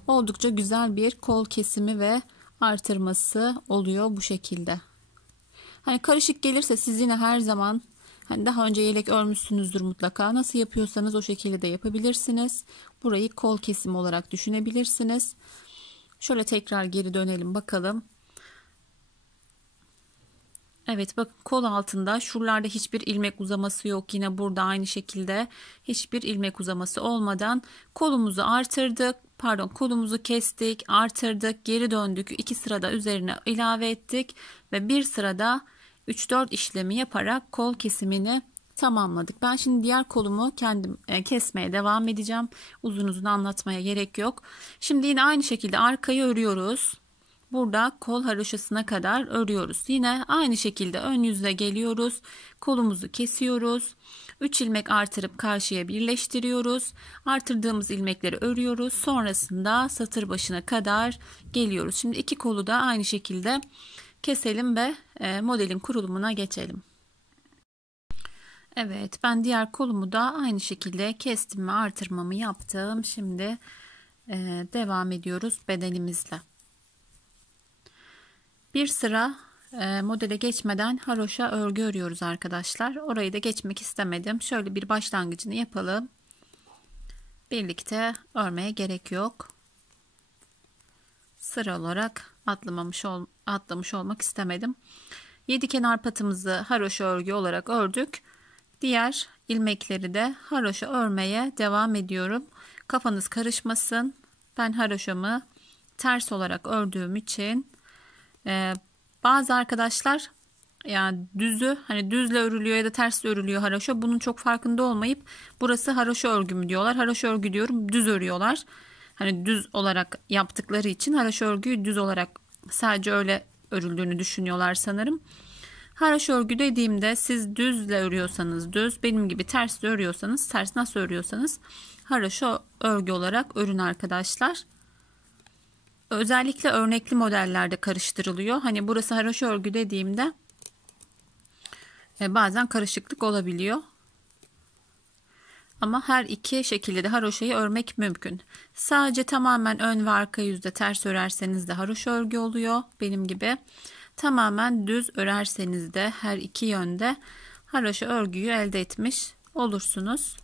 oldukça güzel bir kol kesimi ve artırması oluyor bu şekilde. Hani karışık gelirse siz yine her zaman, hani daha önce yelek örmüşsünüzdür mutlaka. Nasıl yapıyorsanız o şekilde de yapabilirsiniz. Burayı kol kesimi olarak düşünebilirsiniz. Şöyle tekrar geri dönelim bakalım. Evet, bakın kol altında şuralarda hiçbir ilmek uzaması yok. Yine burada aynı şekilde hiçbir ilmek uzaması olmadan kolumuzu artırdık. Pardon, kolumuzu kestik, artırdık, geri döndük. 2 sırada üzerine ilave ettik ve bir sırada 3-4 işlemi yaparak kol kesimini tamamladık. Ben şimdi diğer kolumu kendim kesmeye devam edeceğim. Uzun uzun anlatmaya gerek yok. Şimdi yine aynı şekilde arkayı örüyoruz. Burada kol haroşasına kadar örüyoruz. Yine aynı şekilde ön yüzle geliyoruz. Kolumuzu kesiyoruz. 3 ilmek artırıp karşıya birleştiriyoruz. Artırdığımız ilmekleri örüyoruz. Sonrasında satır başına kadar geliyoruz. Şimdi iki kolu da aynı şekilde keselim ve modelin kurulumuna geçelim. Evet, ben diğer kolumu da aynı şekilde kestim ve artırmamı yaptım. Şimdi devam ediyoruz bedenimizle. Bir sıra modele geçmeden haroşa örgü örüyoruz arkadaşlar. Orayı da geçmek istemedim. Şöyle bir başlangıcını yapalım. Birlikte örmeye gerek yok. Sıra olarak atlamış olmak istemedim. 7 kenar patımızı haroşa örgü olarak ördük. Diğer ilmekleri de haroşa örmeye devam ediyorum. Kafanız karışmasın. Ben haroşamı ters olarak ördüğüm için bazı arkadaşlar yani hani düzle örülüyor ya da tersle örülüyor haroşa. Bunun çok farkında olmayıp burası haroşa örgü mü diyorlar. Haroşa örgü diyorum, düz örüyorlar. Hani düz olarak yaptıkları için haroşa örgüyü düz olarak sadece öyle örüldüğünü düşünüyorlar sanırım. Haroşa örgü dediğimde siz düzle örüyorsanız düz, benim gibi tersle örüyorsanız ters, nasıl örüyorsanız haroşa örgü olarak örün arkadaşlar. Özellikle örnekli modellerde karıştırılıyor. Hani burası haroşa örgü dediğimde bazen karışıklık olabiliyor. Ama her iki şekilde de haroşayı örmek mümkün. Sadece tamamen ön ve arka yüzde ters örerseniz de haroşa örgü oluyor. Benim gibi tamamen düz örerseniz de her iki yönde haroşa örgüyü elde etmiş olursunuz.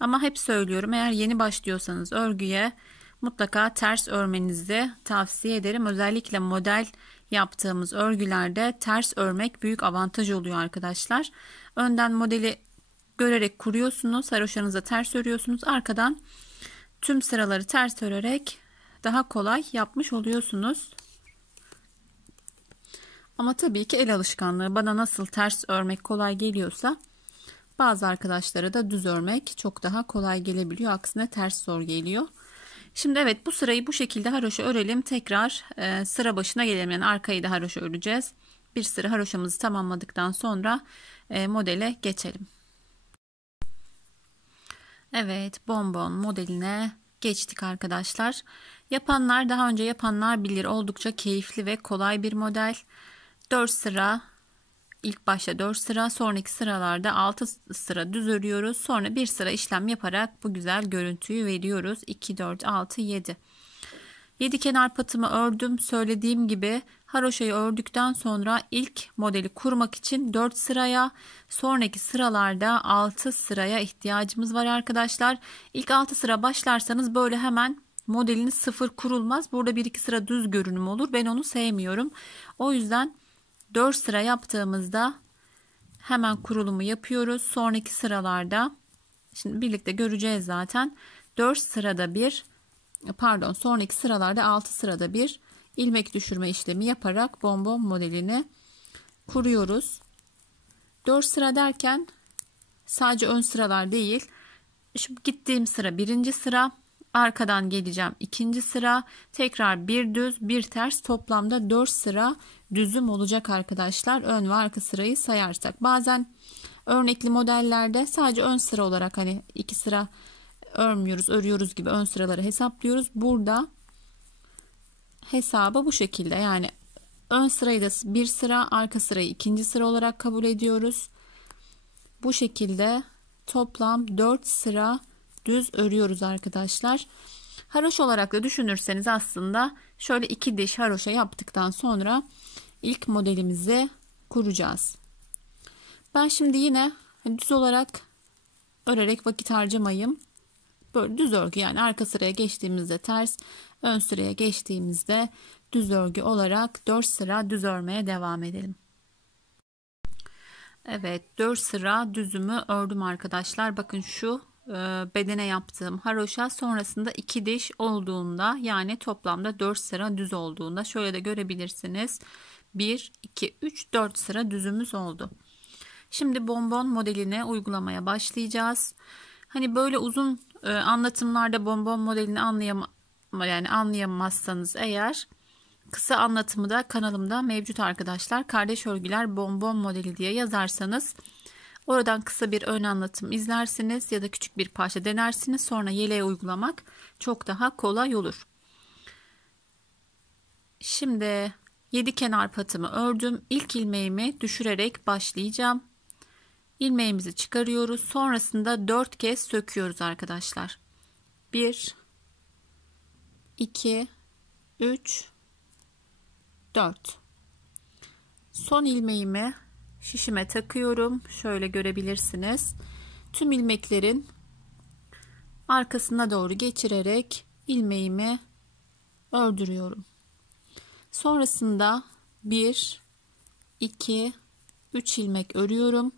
Ama hep söylüyorum, eğer yeni başlıyorsanız örgüye mutlaka ters örmenizi tavsiye ederim. Özellikle model yaptığımız örgülerde ters örmek büyük avantaj oluyor arkadaşlar. Önden modeli görerek kuruyorsunuz. Haroşanıza ters örüyorsunuz. Arkadan tüm sıraları ters örerek daha kolay yapmış oluyorsunuz. Ama tabii ki el alışkanlığı. Bana nasıl ters örmek kolay geliyorsa bazı arkadaşlara da düz örmek çok daha kolay gelebiliyor. Aksine ters zor geliyor. Şimdi evet, bu sırayı bu şekilde haroşa örelim. Tekrar sıra başına gelelim. Yani arkayı da haroşa öreceğiz. Bir sıra haroşamızı tamamladıktan sonra modele geçelim. Evet, bonbon modeline geçtik arkadaşlar. Daha önce yapanlar bilir, oldukça keyifli ve kolay bir model. 4 sıra, ilk başta 4 sıra, sonraki sıralarda 6 sıra düz örüyoruz. Sonra bir sıra işlem yaparak bu güzel görüntüyü veriyoruz. 2, 4, 6, 7. 7 kenar patımı ördüm. Söylediğim gibi haroşayı ördükten sonra ilk modeli kurmak için 4 sıraya, sonraki sıralarda 6 sıraya ihtiyacımız var arkadaşlar. İlk 6 sıra başlarsanız böyle hemen modeliniz sıfır kurulmaz. Burada 1-2 sıra düz görünüm olur. Ben onu sevmiyorum. O yüzden 4 sıra yaptığımızda hemen kurulumu yapıyoruz. Sonraki sıralarda, şimdi birlikte göreceğiz zaten, 4 sırada bir, sonraki sıralarda 6 sırada bir ilmek düşürme işlemi yaparak bonbon modelini kuruyoruz. 4 sıra derken sadece ön sıralar değil. Şu gittiğim sıra birinci sıra, arkadan geleceğim ikinci sıra, tekrar bir düz bir ters, toplamda 4 sıra düzüm olacak arkadaşlar, ön ve arka sırayı sayarsak. Bazen örnekli modellerde sadece ön sıra olarak, hani 2 sıra örüyoruz gibi ön sıraları hesaplıyoruz. Burada hesabı bu şekilde, yani ön sırayı da bir sıra, arka sırayı ikinci sıra olarak kabul ediyoruz. Bu şekilde toplam 4 sıra düz örüyoruz arkadaşlar. Haroşa olarak da düşünürseniz aslında şöyle 2 diş haroşa yaptıktan sonra ilk modelimizi kuracağız. Ben şimdi yine düz olarak örerek vakit harcamayayım. Böyle düz örgü, yani arka sıraya geçtiğimizde ters, ön sıraya geçtiğimizde düz örgü olarak 4 sıra düz örmeye devam edelim. Evet, 4 sıra düzümü ördüm arkadaşlar. Bakın şu bedene yaptığım haroşa sonrasında 2 diş olduğunda, yani toplamda 4 sıra düz olduğunda şöyle de görebilirsiniz. 1 2 3 4 sıra düzümüz oldu. Şimdi bonbon modelini uygulamaya başlayacağız. Hani böyle uzun anlatımlarda bonbon modelini anlayamazsanız eğer, kısa anlatımı da kanalımda mevcut arkadaşlar. Kardeş örgüler bonbon modeli diye yazarsanız oradan kısa bir ön anlatım izlersiniz ya da küçük bir parça denersiniz. Sonra yeleğe uygulamak çok daha kolay olur. Şimdi 7 kenar patımı ördüm. İlk ilmeğimi düşürerek başlayacağım. İlmeğimizi çıkarıyoruz. Sonrasında 4 kez söküyoruz arkadaşlar. 1 2 3 4. Son ilmeğimi şişime takıyorum. Şöyle görebilirsiniz. Tüm ilmeklerin arkasına doğru geçirerek ilmeğimi ördürüyorum. Sonrasında 1 2 3 ilmek örüyorum.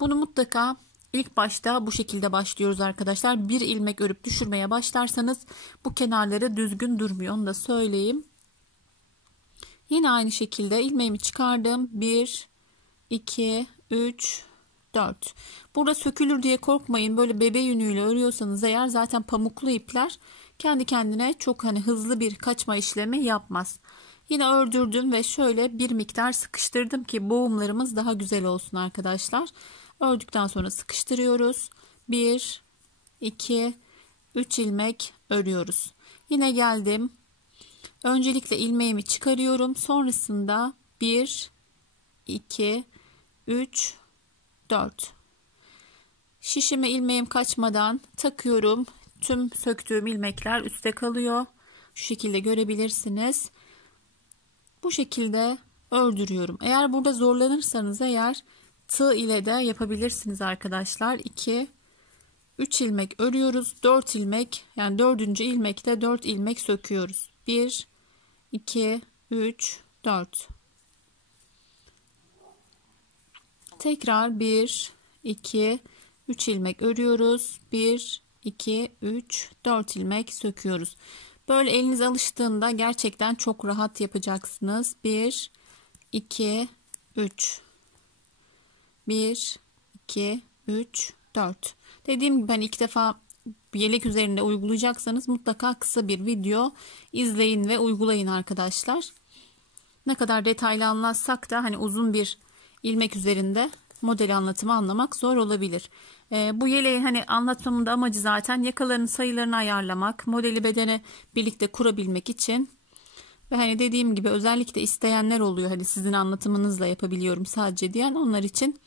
Bunu mutlaka ilk başta bu şekilde başlıyoruz arkadaşlar. Bir ilmek örüp düşürmeye başlarsanız bu kenarları düzgün durmuyor. Onu da söyleyeyim. Yine aynı şekilde ilmeğimi çıkardım. 1 2 3 4. Burada sökülür diye korkmayın. Böyle bebe yünüyle örüyorsanız eğer zaten pamuklu ipler kendi kendine çok hızlı bir kaçma işlemi yapmaz. Yine ördürdüm ve şöyle bir miktar sıkıştırdım ki boğumlarımız daha güzel olsun arkadaşlar. Ördükten sonra sıkıştırıyoruz. 1 2 3 ilmek örüyoruz. Yine geldim. Öncelikle ilmeğimi çıkarıyorum. Sonrasında 1 2 3 4. Şişime ilmeğim kaçmadan takıyorum. Tüm söktüğüm ilmekler üstte kalıyor. Şu şekilde görebilirsiniz. Bu şekilde ördürüyorum. Eğer burada zorlanırsanız eğer tığ ile de yapabilirsiniz arkadaşlar. 2 3 ilmek örüyoruz. 4 ilmek, yani 4. ilmekte 4 ilmek söküyoruz. 1 2 3 4. Tekrar 1 2 3 ilmek örüyoruz. 1 2 3 4 ilmek söküyoruz. Böyle eliniz alıştığında gerçekten çok rahat yapacaksınız. 1 2 3 1 2 3 4. Dediğim gibi ilk defa yelek üzerinde uygulayacaksanız mutlaka kısa bir video izleyin ve uygulayın arkadaşlar. Ne kadar detaylı anlatsak da uzun bir ilmek üzerinde model anlatımı anlamak zor olabilir. Bu yeleğin anlatmamın da amacı zaten yakaların sayılarını ayarlamak, modeli bedene birlikte kurabilmek için. Ve dediğim gibi özellikle isteyenler oluyor. Sizin anlatımınızla yapabiliyorum sadece diyen, onlar için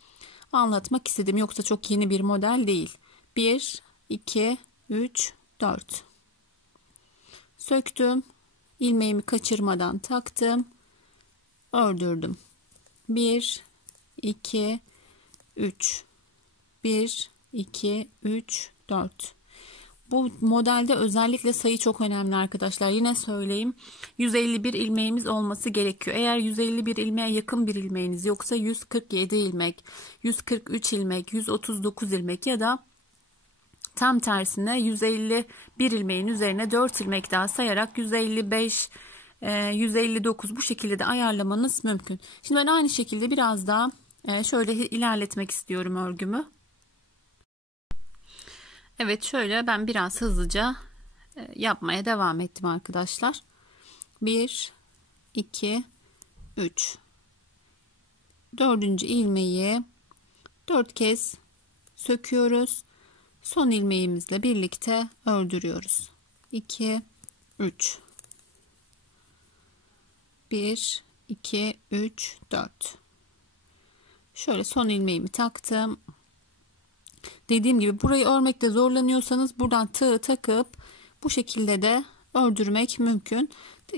anlatmak istedim. Yoksa çok yeni bir model değil. 1 2 3 4. Söktüm. İlmeğimi kaçırmadan taktım. Ördürdüm. 1 2 3 1 2 3 4. Bu modelde özellikle sayı çok önemli arkadaşlar. Yine söyleyeyim. 151 ilmeğimiz olması gerekiyor. Eğer 151 ilmeğe yakın bir ilmeğiniz yoksa 147 ilmek, 143 ilmek, 139 ilmek ya da tam tersine 151 ilmeğin üzerine 4 ilmek daha sayarak 155, 159 bu şekilde de ayarlamanız mümkün. Şimdi ben aynı şekilde biraz daha şöyle ilerletmek istiyorum örgümü. Evet, şöyle ben biraz hızlıca yapmaya devam ettim arkadaşlar. 1 2 3. 4. ilmeği 4 kez söküyoruz. Son ilmeğimizle birlikte ördürüyoruz. 2 3 1 2 3 4. Şöyle son ilmeğimi taktım. Dediğim gibi burayı örmekte zorlanıyorsanız buradan tığı takıp bu şekilde de ördürmek mümkün.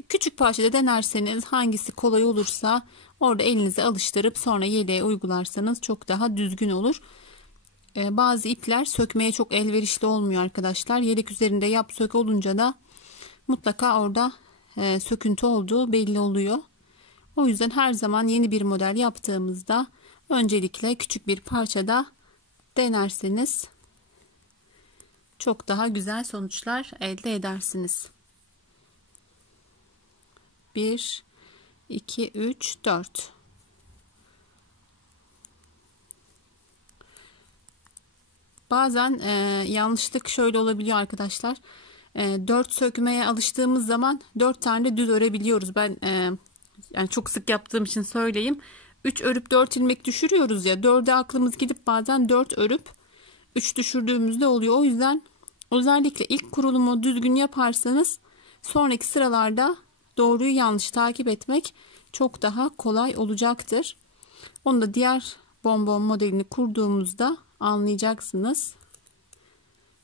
Küçük parçada denerseniz hangisi kolay olursa orada elinize alıştırıp sonra yeleğe uygularsanız çok daha düzgün olur. Bazı ipler sökmeye çok elverişli olmuyor arkadaşlar. Yelek üzerinde yap sök olunca da mutlaka orada söküntü olduğu belli oluyor. O yüzden her zaman yeni bir model yaptığımızda öncelikle küçük bir parçada denerseniz çok daha güzel sonuçlar elde edersiniz. 1 2 3 4 Bazen yanlışlık şöyle olabiliyor arkadaşlar. 4 sökmeye alıştığımız zaman 4 tane de düz örebiliyoruz. Ben yani çok sık yaptığım için söyleyeyim. 3 örüp 4 ilmek düşürüyoruz ya. 4'e aklımız gidip bazen 4 örüp 3 düşürdüğümüzde oluyor. O yüzden özellikle ilk kurulumu düzgün yaparsanız sonraki sıralarda doğruyu yanlış takip etmek çok daha kolay olacaktır. Onu da diğer bonbon modelini kurduğumuzda anlayacaksınız.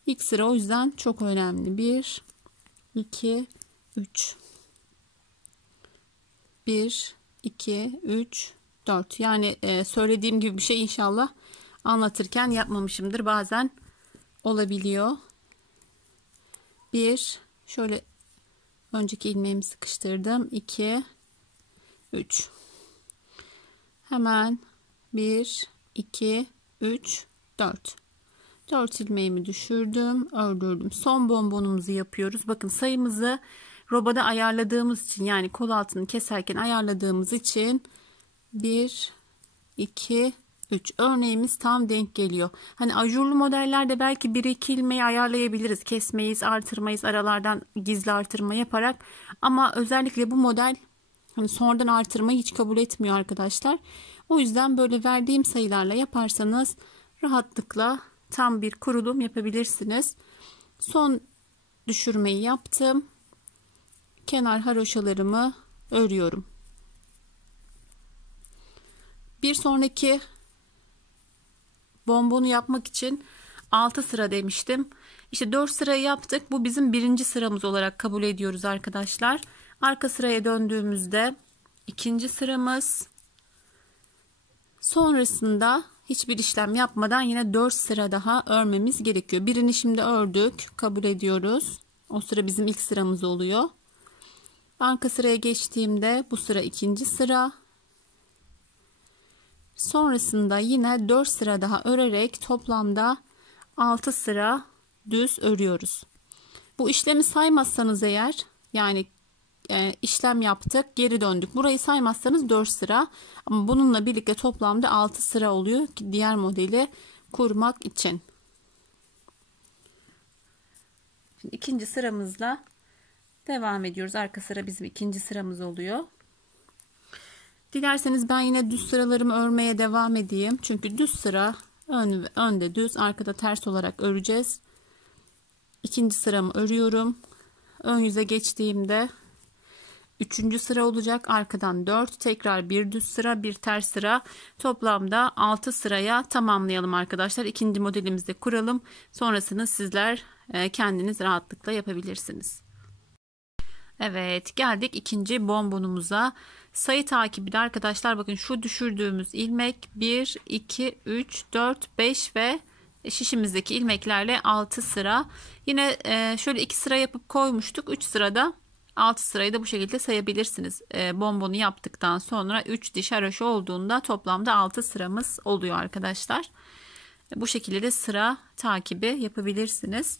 İlk sıra o yüzden çok önemli. 1 2 3 1 2 3 4 yani söylediğim gibi bir şey inşallah anlatırken yapmamışımdır. Bazen olabiliyor. 1 şöyle önceki ilmeğimi sıkıştırdım. 2 3 hemen 1 2 3 4 4 ilmeğimi düşürdüm, ördürdüm. Son bonbonumuzu yapıyoruz. Bakın sayımızı robada ayarladığımız için, yani kol altını keserken ayarladığımız için 1 2 3 örneğimiz tam denk geliyor. Hani ajurlu modellerde belki 1-2 ilmeği ayarlayabiliriz. Kesmeyiz, artırmayız, aralardan gizli artırma yaparak. Ama özellikle bu model hani sonradan artırmayı hiç kabul etmiyor arkadaşlar. O yüzden böyle verdiğim sayılarla yaparsanız rahatlıkla tam bir kurulum yapabilirsiniz. Son düşürmeyi yaptım. Kenar haroşalarımı örüyorum. Bir sonraki bonbonu yapmak için 6 sıra demiştim. İşte 4 sırayı yaptık. Bu bizim birinci sıramız olarak kabul ediyoruz arkadaşlar. Arka sıraya döndüğümüzde ikinci sıramız. Sonrasında hiçbir işlem yapmadan yine 4 sıra daha örmemiz gerekiyor. Birini şimdi ördük, kabul ediyoruz. O sıra bizim ilk sıramız oluyor. Arka sıraya geçtiğimde bu sıra ikinci sıra. Sonrasında yine 4 sıra daha örerek toplamda 6 sıra düz örüyoruz. Bu işlemi saymazsanız eğer, yani işlem yaptık, geri döndük. Burayı saymazsanız 4 sıra, ama bununla birlikte toplamda 6 sıra oluyor ki diğer modeli kurmak için. Şimdi ikinci sıramızla devam ediyoruz. Arka sıra bizim ikinci sıramız oluyor. Dilerseniz ben yine düz sıralarımı örmeye devam edeyim. Çünkü düz sıra önde düz, arkada ters olarak öreceğiz. İkinci sıramı örüyorum. Ön yüze geçtiğimde üçüncü sıra olacak. Arkadan 4, tekrar bir düz sıra, bir ters sıra, toplamda 6 sıraya tamamlayalım arkadaşlar. İkinci modelimizde kuralım. Sonrasını sizler kendiniz rahatlıkla yapabilirsiniz. Evet, geldik ikinci bonbonumuza. Sayı takibi de arkadaşlar, bakın şu düşürdüğümüz ilmek 1 2 3 4 5 ve şişimizdeki ilmeklerle 6 sıra. Yine şöyle 2 sıra yapıp koymuştuk. 3 sırada 6 sırayı da bu şekilde sayabilirsiniz. Bonbonu yaptıktan sonra 3 diş haroşa olduğunda toplamda 6 sıramız oluyor arkadaşlar. Bu şekilde de sıra takibi yapabilirsiniz.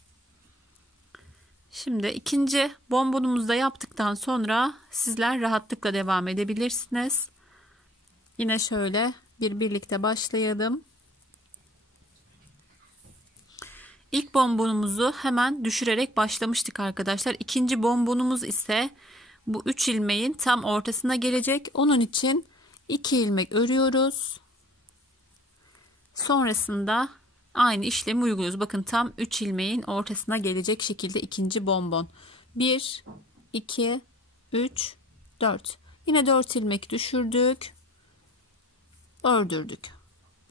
Şimdi ikinci bonbonumuzu da yaptıktan sonra sizler rahatlıkla devam edebilirsiniz. Yine şöyle birlikte başlayalım. İlk bonbonumuzu hemen düşürerek başlamıştık arkadaşlar. İkinci bonbonumuz ise bu 3 ilmeğin tam ortasına gelecek. Onun için 2 ilmek örüyoruz. Sonrasında aynı işlemi uyguluyoruz. Bakın tam 3 ilmeğin ortasına gelecek şekilde ikinci bonbon. 1 2 3 4. Yine 4 ilmek düşürdük. Ördürdük.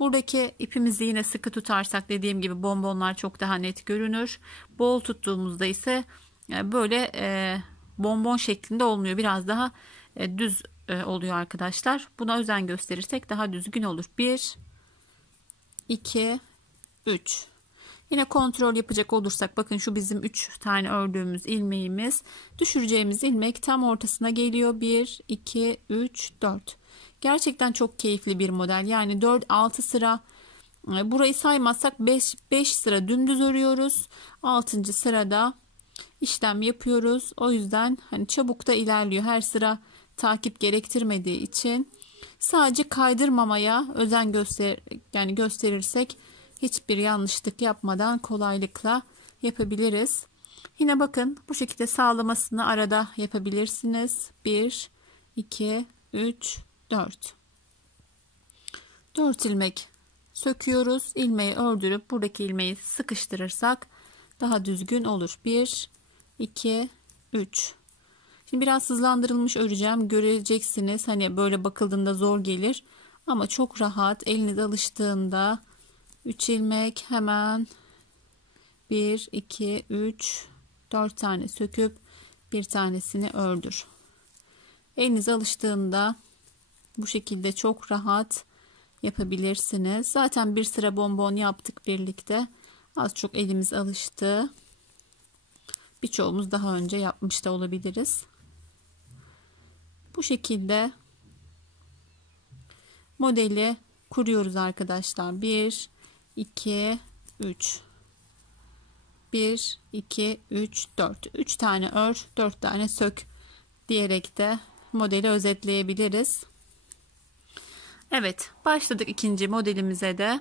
Buradaki ipimizi yine sıkı tutarsak dediğim gibi bonbonlar çok daha net görünür. Bol tuttuğumuzda ise böyle bonbon şeklinde olmuyor. Biraz daha düz oluyor arkadaşlar. Buna özen gösterirsek daha düzgün olur. 1, 2, 3. Yine kontrol yapacak olursak bakın şu bizim 3 tane ördüğümüz ilmeğimiz. Düşüreceğimiz ilmek tam ortasına geliyor. 1, 2, 3, 4. Gerçekten çok keyifli bir model. Yani 4-6 sıra, burayı saymazsak 5 sıra dümdüz örüyoruz. 6. sırada işlem yapıyoruz. O yüzden hani çabuk da ilerliyor. Her sıra takip gerektirmediği için sadece kaydırmamaya özen gösterirsek hiçbir yanlışlık yapmadan kolaylıkla yapabiliriz. Yine bakın bu şekilde sağlamasını arada yapabilirsiniz. 1, 2, 3, 4. 4 ilmek söküyoruz. İlmeği ördürüp buradaki ilmeği sıkıştırırsak daha düzgün olur. 1, 2, 3. Şimdi biraz hızlandırılmış öreceğim. Göreceksiniz. Hani böyle bakıldığında zor gelir. Ama çok rahat. Eliniz alıştığında 3 ilmek hemen 1, 2, 3, 4 tane söküp bir tanesini ördür. Eliniz alıştığında bu şekilde çok rahat yapabilirsiniz. Zaten bir sıra bonbon yaptık birlikte. Az çok elimiz alıştı. Birçoğumuz daha önce yapmış da olabiliriz. Bu şekilde modeli kuruyoruz arkadaşlar. 1, 2, 3. 1, 2, 3, 4. 3 tane ör, 4 tane sök diyerek de modeli özetleyebiliriz. Evet, başladık ikinci modelimize de.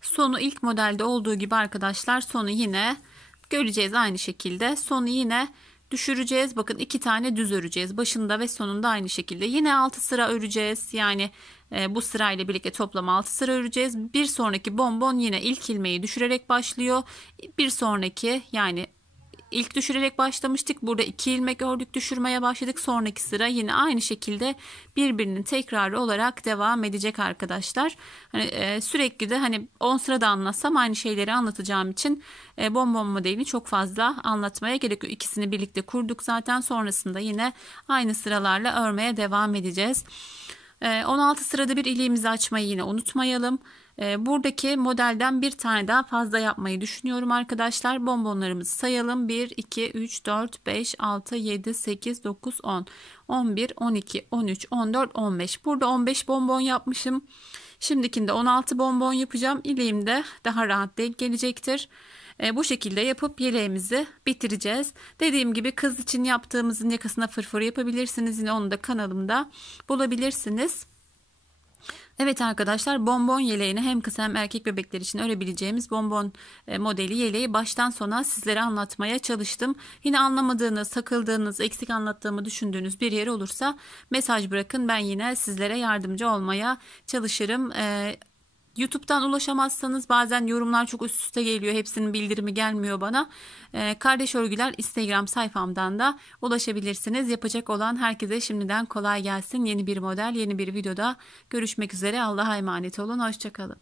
Sonu ilk modelde olduğu gibi arkadaşlar sonu yine göreceğiz aynı şekilde. Sonu yine düşüreceğiz. Bakın 2 tane düz öreceğiz. Başında ve sonunda aynı şekilde. Yine 6 sıra öreceğiz. Yani bu sırayla birlikte toplam 6 sıra öreceğiz. Bir sonraki bonbon yine ilk ilmeği düşürerek başlıyor. Bir sonraki yani İlk düşürerek başlamıştık. Burada 2 ilmek ördük, düşürmeye başladık. Sonraki sıra yine aynı şekilde birbirinin tekrarı olarak devam edecek arkadaşlar. Hani sürekli de hani 10 sırada anlatsam aynı şeyleri anlatacağım için bonbon modelini çok fazla anlatmaya gerek yok. İkisini birlikte kurduk zaten. Sonrasında yine aynı sıralarla örmeye devam edeceğiz. 16 sırada bir iliğimizi açmayı yine unutmayalım. Buradaki modelden bir tane daha fazla yapmayı düşünüyorum arkadaşlar. Bonbonlarımızı sayalım. 1, 2, 3, 4, 5, 6, 7, 8, 9, 10, 11, 12, 13, 14, 15. Burada 15 bonbon yapmışım. Şimdikinde 16 bonbon yapacağım. İliğim de daha rahat denk gelecektir. Bu şekilde yapıp yeleğimizi bitireceğiz. Dediğim gibi kız için yaptığımızın yakasına fırfır yapabilirsiniz. Yine onu da kanalımda bulabilirsiniz. Evet arkadaşlar, bonbon yeleğini hem kız hem erkek bebekler için örebileceğimiz bonbon modeli yeleği baştan sona sizlere anlatmaya çalıştım. Yine anlamadığınız, takıldığınız, eksik anlattığımı düşündüğünüz bir yer olursa mesaj bırakın. Ben yine sizlere yardımcı olmaya çalışırım. YouTube'dan ulaşamazsanız bazen yorumlar çok üst üste geliyor. Hepsinin bildirimi gelmiyor bana. Kardeş Örgüler Instagram sayfamdan da ulaşabilirsiniz. Yapacak olan herkese şimdiden kolay gelsin. Yeni bir model, yeni bir videoda görüşmek üzere. Allah'a emanet olun. Hoşça kalın.